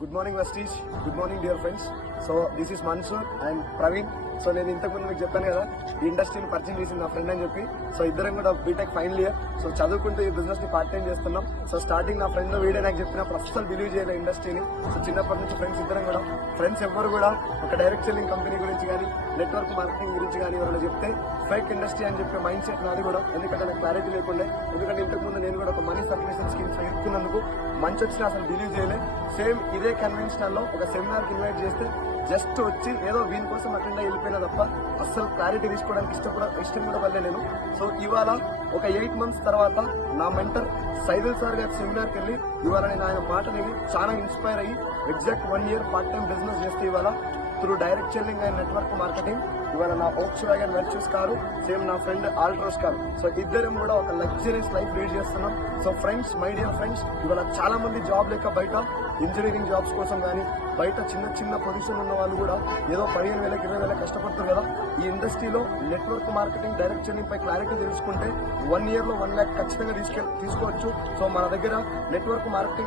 Good morning Vestige, good morning dear friends. So this is Mansoor and Praveen. So నేను ఇంతకుముందు మీకు చెప్పాను కదా, ఈ ఇండస్ట్రీని పరిచయం చేసింది నా ఫ్రెండ్ అని చెప్పి. సో ఇద్దరం కూడా బీటెక్ ఫైనల్ ఇయర్. సో చదువుకుంటూ ఈ బిజినెస్ ని పార్ట్ టైం చేస్తున్నాం. సో స్టార్టింగ్ నా ఫ్రెండ్ వీడియో నాకు చెప్పినప్పుడు అస్సలు బిలీవ్ చేయలేదు ఇండస్ట్రీని. సో చిన్నప్పటి నుంచి ఫ్రెండ్స్ ఇద్దరం కూడా, ఫ్రెండ్స్ ఎవ్వరు కూడా ఒక డైరెక్ట్ సెల్లింగ్ కంపెనీ గురించి కానీ నెట్వర్క్ మార్కెటింగ్ గురించి కానీ ఎవరైనా చెప్తే ఫేక్ ఇండస్ట్రీ అని చెప్పే మైండ్ సెట్ నాది కూడా. ఎందుకంటే నాకు క్లారిటీ లేకుండే. ఎందుకంటే ఇంతకుముందు నేను కూడా ఒక మనీ సర్క్యులేషన్ స్కీమ్స్ ఎత్తుకున్నందుకు మంచి వచ్చినా అసలు బిలీవ్ చేయలేదు. సేమ్ ఇదే కన్వెన్షనల్ లో ఒక సెమినార్ కి ఇన్వైట్ చేస్తే జస్ట్ వచ్చి ఏదో వీని కోసం అటెండ్ వెళ్ళిపోయినా తప్ప అస్సలు క్లారిటీ తీసుకోవడానికి ఇష్టం కూడా పడలే నేను. సో ఇవాళ ఒక 8 months తర్వాత నా మెంటర్ సైదుల్ సార్ గారి సెమినార్కి వెళ్ళి ఇవాళ నేను ఆయన మాట విని చాలా ఇన్స్పైర్ అయ్యి exact 1 year part time business చేస్తే ఇవాళ through direct selling and network marketing ఇవాళ నా Volkswagen వెర్చ్యూస్ కారు, సేమ్ నా ఫ్రెండ్ ఆల్ట్రోస్ కారు. సో ఇద్దరం కూడా ఒక లగ్జరీస్ లైఫ్ లీడ్ చేస్తున్నాం. So friends, my dear friends, ఇవాళ చాలా మంది జాబ్ లేక బయట ఇంజనీరింగ్ జాబ్స్ కోసం కానీ బయట చిన్న పొజిషన్ ఉన్న వాళ్ళు కూడా ఏదో 15,000 20,000 కష్టపడుతున్నారు కదా. ఈ ఇండస్ట్రీలో నెట్వర్క్ మార్కెటింగ్ డైరెక్ట్ సెల్లింగ్ పై క్లారిటీ తెలుసుకుంటే 1 year లో 1 lakh ఖచ్చితంగా తీసుకోవచ్చు. సో మన దగ్గర నెట్వర్క్ మార్కెటింగ్